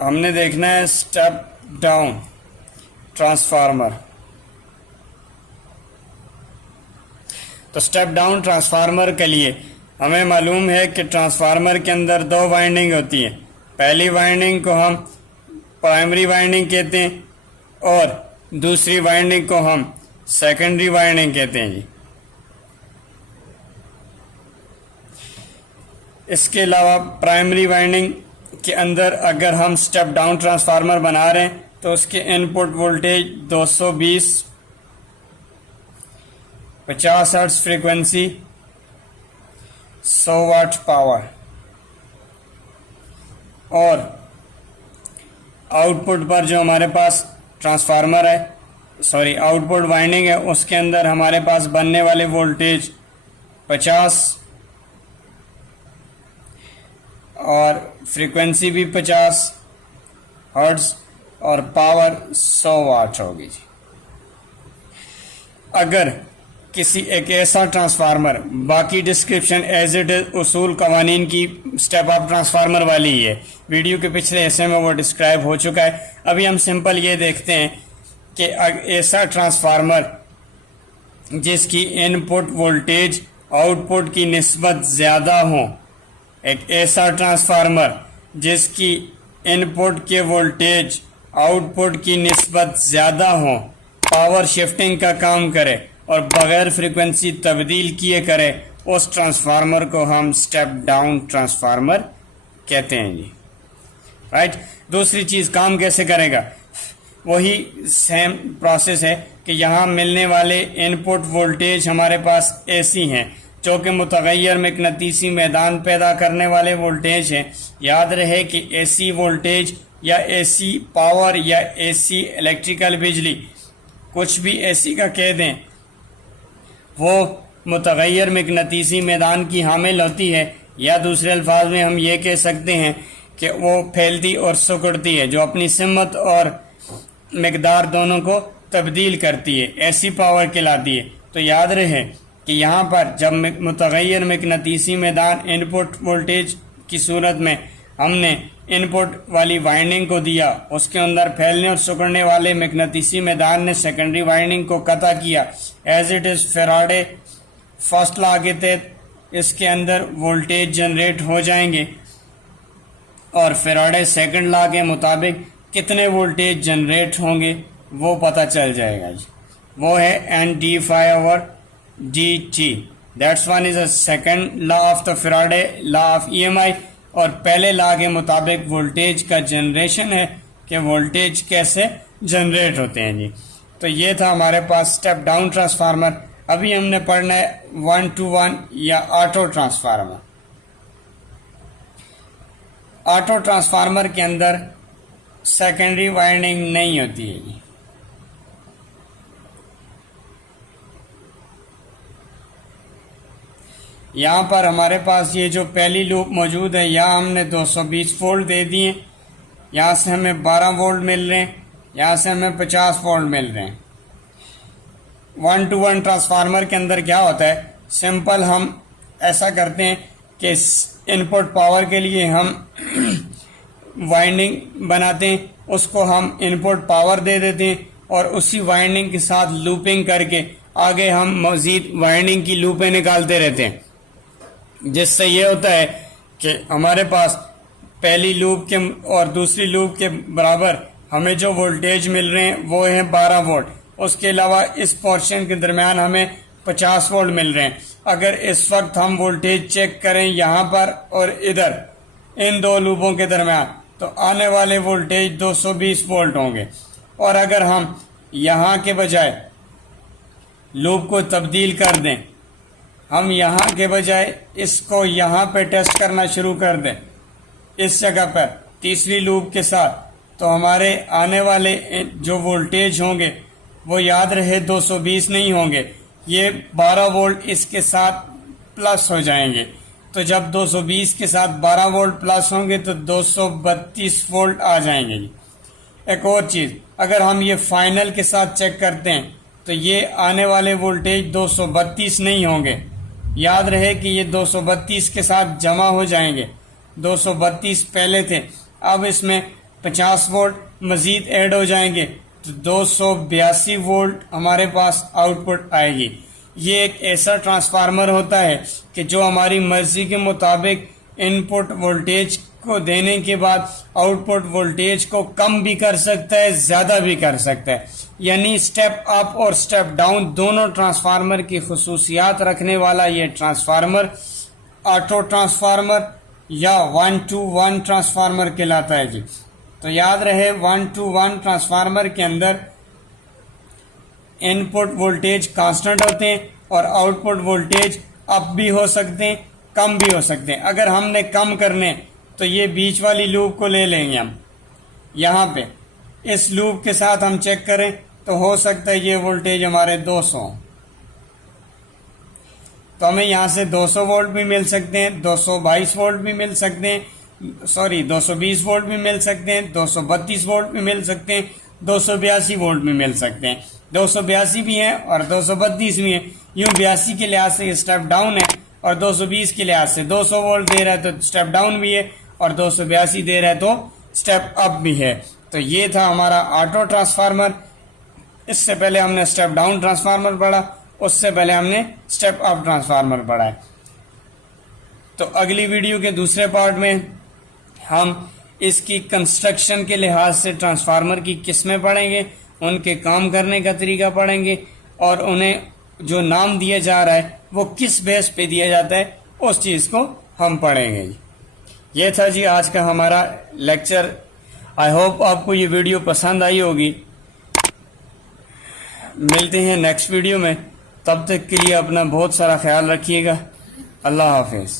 हमने देखना है स्टेप डाउन ट्रांसफार्मर। तो स्टेप डाउन ट्रांसफार्मर के लिए हमें मालूम है कि ट्रांसफार्मर के अंदर दो वाइंडिंग होती है। पहली वाइंडिंग को हम प्राइमरी वाइंडिंग कहते हैं और दूसरी वाइंडिंग को हम सेकेंडरी वाइंडिंग कहते हैं जी। इसके अलावा प्राइमरी वाइंडिंग के अंदर अगर हम स्टेप डाउन ट्रांसफार्मर बना रहे हैं तो उसके input voltage 220 50 hertz frequency 100 watt power और आउटपुट पर जो हमारे पास ट्रांसफार्मर है आउटपुट वाइंडिंग है उसके अंदर हमारे पास बनने वाले वोल्टेज 50 और फ्रीक्वेंसी भी 50 हर्ट्ज और पावर 100 वाट होगी जी। अगर किसी एक ऐसा ट्रांसफार्मर, बाकी डिस्क्रिप्शन एज इट इज उसूल कवानीन की स्टेप अप ट्रांसफार्मर वाली ही है, वीडियो के पिछले हिस्से में वो डिस्क्राइब हो चुका है। अभी हम सिंपल ये देखते हैं कि ऐसा ट्रांसफार्मर जिसकी इनपुट वोल्टेज आउटपुट की निस्बत ज़्यादा हो, एक ऐसा ट्रांसफार्मर जिसकी इनपुट के वोल्टेज आउटपुट की निस्बत ज़्यादा हो, पावर शिफ्टिंग का काम करे और बगैर फ्रीक्वेंसी तब्दील किए करे, उस ट्रांसफार्मर को हम स्टेप डाउन ट्रांसफार्मर कहते हैं जी। राइट। दूसरी चीज़ काम कैसे करेगा, वही सेम प्रोसेस है कि यहाँ मिलने वाले इनपुट वोल्टेज हमारे पास एसी हैं जो कि मुतगय्यर मकनातीसी मैदान पैदा करने वाले वोल्टेज हैं। याद रहे कि एसी वोल्टेज या एसी पावर या एसी इलेक्ट्रिकल बिजली, कुछ भी एसी का कह दें, वो मुतगय्यर मकनातीसी मैदान की हामिल होती है, या दूसरे अल्फाज में हम ये कह सकते हैं कि वो फैलती और सिकुड़ती है, जो अपनी सिमत और मकदार दोनों को तब्दील करती है, ऐसी पावर कहलाती है। तो याद रहे कि यहाँ पर जब मुतगय्यर मकनातीसी मैदान इनपुट वोल्टेज की सूरत में हमने इनपुट वाली वाइंडिंग को दिया, उसके अंदर फैलने और सिकुड़ने वाले मकनातीसी मैदान ने सेकेंडरी वाइंडिंग को कता किया। As it is Faraday first law के तहत इसके अंदर वोल्टेज जनरेट हो जाएंगे और फैराडे सेकंड लॉ के मुताबिक कितने वोल्टेज जनरेट होंगे वो पता चल जाएगा जी। वो है N/dt। That's one is a second law of the Faraday law of EMI, और पहले लॉ के मुताबिक वोल्टेज का जनरेशन है कि वोल्टेज कैसे जनरेट होते हैं जी। तो ये था हमारे पास स्टेप डाउन ट्रांसफार्मर। अभी हमने पढ़ना है 1-to-1 या ऑटो ट्रांसफार्मर। ऑटो ट्रांसफार्मर के अंदर सेकेंडरी वाइंडिंग नहीं होती है जी। यहाँ पर हमारे पास ये जो पहली लूप मौजूद है, यहाँ हमने 220 वोल्ट दे दिए, यहाँ से हमें 12 वोल्ट मिल रहे हैं, यहाँ से हमें 50 वोल्ट मिल रहे हैं। 1-to-1 ट्रांसफार्मर के अंदर क्या होता है, सिंपल हम ऐसा करते हैं कि इनपुट पावर के लिए हम वाइंडिंग बनाते हैं, उसको हम इनपुट पावर दे देते हैं और उसी वाइंडिंग के साथ लूपिंग करके आगे हम मज़ीद वाइंडिंग की लूपें निकालते रहते हैं, जिससे ये होता है कि हमारे पास पहली लूप के और दूसरी लूप के बराबर हमें जो वोल्टेज मिल रहे हैं वो है 12 वोल्ट। उसके अलावा इस पोर्शन के दरमियान हमें 50 वोल्ट मिल रहे हैं। अगर इस वक्त हम वोल्टेज चेक करें यहाँ पर और इधर, इन दो लूपों के दरमियान, तो आने वाले वोल्टेज 220 वोल्ट होंगे। और अगर हम यहाँ के बजाय लूप को तब्दील कर दें, हम यहाँ के बजाय इसको यहाँ पे टेस्ट करना शुरू कर दें, इस जगह पर तीसरी लूप के साथ, तो हमारे आने वाले जो वोल्टेज होंगे वो याद रहे 220 नहीं होंगे, ये 12 वोल्ट इसके साथ प्लस हो जाएंगे। तो जब 220 के साथ 12 वोल्ट प्लस होंगे तो 232 वोल्ट आ जाएंगे। एक और चीज़, अगर हम ये फाइनल के साथ चेक करते हैं तो ये आने वाले वोल्टेज 232 नहीं होंगे, याद रहे कि ये 232 के साथ जमा हो जाएंगे। 232 पहले थे, अब इसमें 50 वोल्ट मजीद ऐड हो जाएंगे तो 282 वोल्ट हमारे पास आउटपुट आएगी। ये एक ऐसा ट्रांसफार्मर होता है कि जो हमारी मर्जी के मुताबिक इनपुट वोल्टेज को देने के बाद आउटपुट वोल्टेज को कम भी कर सकता है, ज्यादा भी कर सकता है। यानी स्टेप अप और स्टेप डाउन दोनों ट्रांसफार्मर की खुसूसियात रखने वाला ये ट्रांसफार्मर ऑटो ट्रांसफार्मर या 1-to-1 ट्रांसफार्मर कहलाता है जी। तो याद रहे 1-to-1 ट्रांसफार्मर के अंदर इनपुट वोल्टेज कांस्टेंट होते हैं और आउटपुट वोल्टेज अप भी हो सकते हैं, कम भी हो सकते हैं। अगर हमने कम करने तो ये बीच वाली लूप को ले लेंगे हम, यहाँ पे इस लूप के साथ हम चेक करें तो हो सकता है ये वोल्टेज हमारे 200, तो हमें यहाँ से 200 वोल्ट भी मिल सकते हैं, 222 वोल्ट भी मिल सकते हैं, 220 वोल्ट भी मिल सकते हैं, 232 वोल्ट भी मिल सकते हैं, 282 वोल्ट भी मिल सकते हैं। 282 भी है और 232 भी है। यूं 82 के लिहाज से स्टेप डाउन है और 220 के लिहाज से 200 वोल्ट दे रहा है तो स्टेप डाउन भी है और 282 दे रहा है तो स्टेप अप भी है। तो ये था हमारा ऑटो ट्रांसफार्मर। इससे पहले हमने स्टेप डाउन ट्रांसफार्मर पढ़ा, उससे पहले हमने स्टेप अप ट्रांसफार्मर पढ़ा है। तो अगली वीडियो के दूसरे पार्ट में हम इसकी कंस्ट्रक्शन के लिहाज से ट्रांसफार्मर की किस्में पढ़ेंगे, उनके काम करने का तरीका पढ़ेंगे और उन्हें जो नाम दिया जा रहा है वो किस बेस पे दिया जाता है उस चीज़ को हम पढ़ेंगे। ये था जी आज का हमारा लेक्चर। आई होप आपको ये वीडियो पसंद आई होगी। मिलते हैं नेक्स्ट वीडियो में, तब तक के लिए अपना बहुत सारा ख्याल रखिएगा। अल्लाह हाफिज़।